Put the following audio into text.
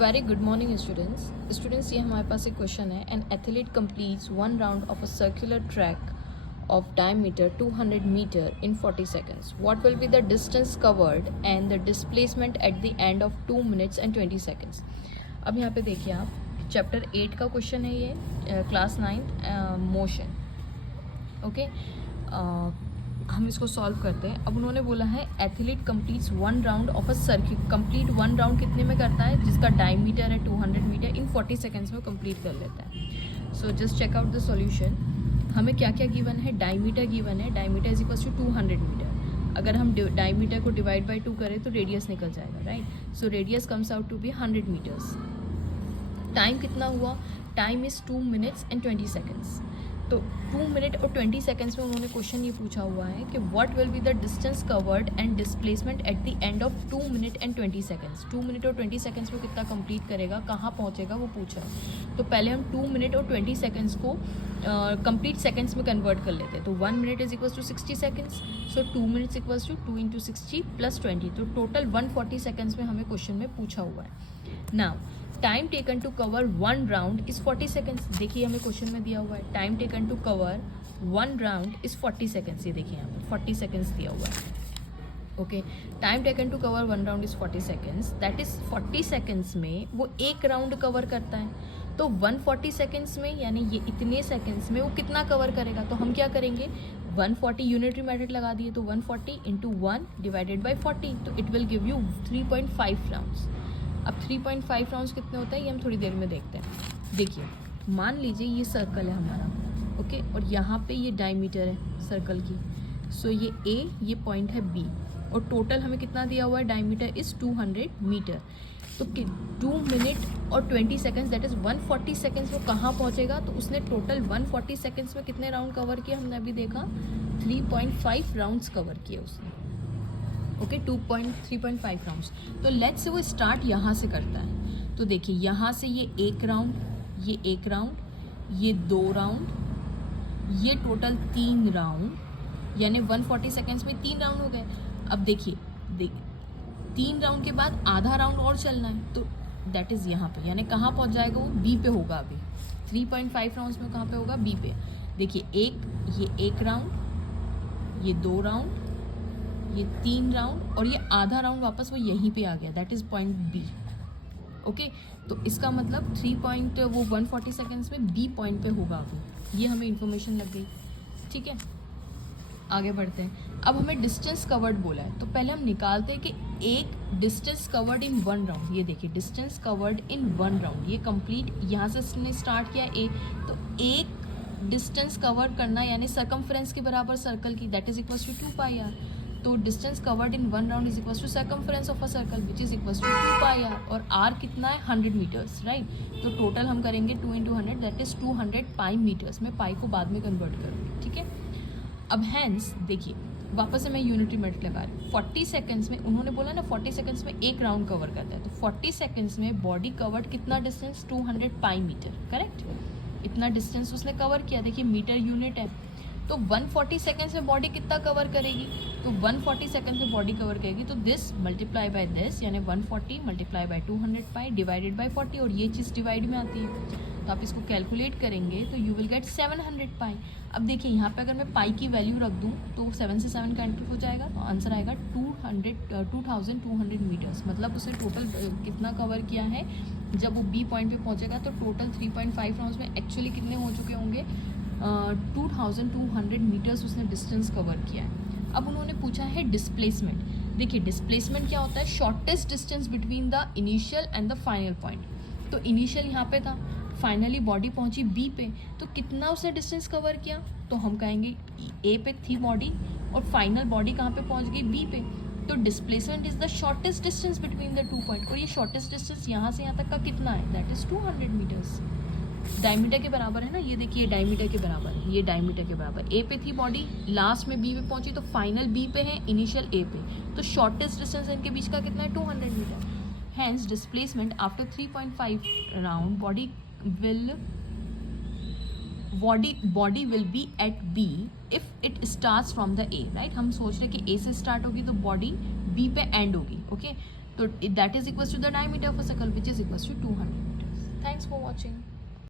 Very good morning students ये हमारे पास एक क्वेश्चन है. An athlete completes one round of a circular track of diameter 200 meter in 40 seconds. What will be the distance covered and the displacement at the end of 2 minutes and 20 seconds? अब यहाँ पे देखिए आप, chapter 8 का question है ये, class 9 motion. Okay, हम इसको सॉल्व करते हैं. अब उन्होंने बोला है athlete completes one round of a circuit. Complete one round कितने में करता है? जिसका डायमीटर है 200 मीटर, इन 40 सेकेंड्स में कंप्लीट कर लेता है. So just check out the solution. हमें क्या क्या गिवन है? डायमीटर गिवन है. Diameter is equals to 200 metre. अगर हम डायमीटर को डिवाइड बाई 2 करें तो रेडियस निकल जाएगा, right? So radius comes out to be 100 metres. Time कितना हुआ? Time is 2 minutes and 20 seconds. तो 2 मिनट और 20 सेकेंड्स में उन्होंने क्वेश्चन ये पूछा हुआ है कि what will be the distance covered and displacement at the end of 2 minute and 20 seconds. 2 minute और 20 सेकेंड्स में कितना कंप्लीट करेगा, कहाँ पहुँचेगा, वो पूछा है. तो पहले हम 2 मिनट और 20 सेकेंड्स को कंप्लीट सेकेंड्स में कन्वर्ट कर लेते हैं. तो 1 minute is equals to 60 seconds. So 2 minutes equals to 2 into 60 plus 20. तो टोटल 140 सेकेंड्स में हमें क्वेश्चन में पूछा हुआ है. Now time taken to cover one round is 40 seconds. देखिए हमें क्वेश्चन में दिया हुआ है time taken to cover one round is 40 seconds. ये देखिए यहाँ पर 40 सेकेंड्स दिया हुआ है. Okay, time taken to cover one round is 40 seconds. That is 40 seconds में वो एक राउंड कवर करता है. तो 140 सेकेंड्स में, यानी ये इतने सेकेंड्स में वो कितना कवर करेगा? तो हम क्या करेंगे, 140 यूनिटरी मेथड लगा दिए. तो 140 इंटू 1 डिवाइडेड बाई 40. तो it will give you 3.5 rounds. अब 3.5 राउंड्स कितने होते हैं ये हम थोड़ी देर में देखते हैं. देखिए मान लीजिए ये सर्कल है हमारा, ओके, और यहाँ पे ये डायमीटर है सर्कल की. सो ये ए, ये पॉइंट है बी, और टोटल हमें कितना दिया हुआ है? Diameter is 200 metre. तो 2 मिनट और 20 सेकेंड्स दैट इज़ 140 सेकेंड्स वो कहाँ पहुँचेगा? तो उसने टोटल 140 सेकेंड्स में कितने राउंड कवर किए? हमने अभी देखा 3.5 राउंड्स कवर किए उसने. Okay, 3.5 rounds. तो लेट्स से वो स्टार्ट यहाँ से करता है. तो देखिए यहाँ से ये एक राउंड, ये एक राउंड, ये 2 राउंड, ये टोटल 3 राउंड, यानी 140 सेकेंड्स में 3 राउंड हो गए. अब देखिए 3 राउंड के बाद आधा राउंड और चलना है. तो दैट इज़ यहाँ पे, यानी कहाँ पहुँच जाएगा वो? बी पे होगा. अभी 3.5 राउंड्स में कहाँ पे होगा? बी पे. देखिए ये एक राउंड, ये 2 राउंड, ये 3 राउंड, और ये आधा राउंड वापस वो यहीं पे आ गया. That is point B. Okay, तो इसका मतलब 140 सेकेंड्स में बी पॉइंट पे होगा. अभी ये हमें इन्फॉर्मेशन लग गई. ठीक है, आगे बढ़ते हैं. अब हमें डिस्टेंस कवर्ड बोला है, तो पहले हम निकालते हैं कि एक distance covered in one round. ये देखिए distance covered in one round, ये कंप्लीट यहाँ से इसने स्टार्ट किया ए. तो एक डिस्टेंस कवर करना यानी सर्कमफ्रेंस के बराबर सर्कल की, that is equals to 2 pi R. तो distance covered in one round is equals to circumference of a circle which is equals to 2 pi R. और आर कितना है? 100 मीटर्स, राइट? तो टोटल हम करेंगे 2 into 100 that is 200 pi metres. मैं pi को बाद में कन्वर्ट करूँगी. ठीक है, अब हैंस देखिए वापस से मैं यूनिटी मेथड लगा रही हूँ. 40 सेकेंड्स में उन्होंने बोला ना 40 सेकेंड्स में एक राउंड कवर करता है. तो 40 सेकेंड्स में बॉडी कवर्ड कितना डिस्टेंस? 200 pi metre, correct? इतना डिस्टेंस उसने कवर किया. देखिए मीटर यूनिट है. तो 140 सेकेंड्स में बॉडी कितना कवर करेगी? तो 140 सेकेंड्स में बॉडी कवर करेगी तो दिस मल्टीप्लाई बाय दिस, यानी 140 multiply by 200 pi divided by 40, और ये चीज़ डिवाइड में आती है. तो आप इसको कैलकुलेट करेंगे तो यू विल गेट 700 पाई. अब देखिए यहाँ पे अगर मैं पाई की वैल्यू रख दूँ तो 7 से 7 कैंसिल हो जाएगा. तो आंसर आएगा 2200 मीटर्स. मतलब उसे टोटल कितना कवर किया है? जब वो बी पॉइंट पे पहुँचेगा तो टोटल 3.5 राउंड्स में एक्चुअली कितने हो चुके होंगे? 2200 मीटर्स उसने डिस्टेंस कवर किया है. अब उन्होंने पूछा है डिस्प्लेसमेंट. देखिए डिस्प्लेसमेंट क्या होता है? Shortest distance between the initial and the final point. तो इनिशियल यहाँ पे था, फाइनली बॉडी पहुंची बी पे, तो कितना उसने डिस्टेंस कवर किया? तो हम कहेंगे ए पे थी बॉडी और फाइनल बॉडी कहाँ पे पहुंच गई? बी पे. तो displacement is the shortest distance between the 2 point. और ये शॉर्टेस्ट डिस्टेंस यहाँ से यहाँ तक का कितना है? That is 200 metres. डायमीटर के बराबर है ना, ये देखिए डायमीटर के बराबर है, ये डायमीटर के बराबर. ए पे थी बॉडी, लास्ट में बी पे पहुंची, तो फाइनल बी पे है, इनिशियल ए पे. तो शॉर्टेस्ट डिस्टेंस इनके बीच का कितना है? 200 metre. Hence displacement after 3.5 round body will be at B if it starts from the A, right? हम सोच रहे कि ए से स्टार्ट होगी तो बॉडी बी पे एंड होगी. Okay, So that is equals to the diameter of a circle, which is equals to 200 meters. Thanks for watching.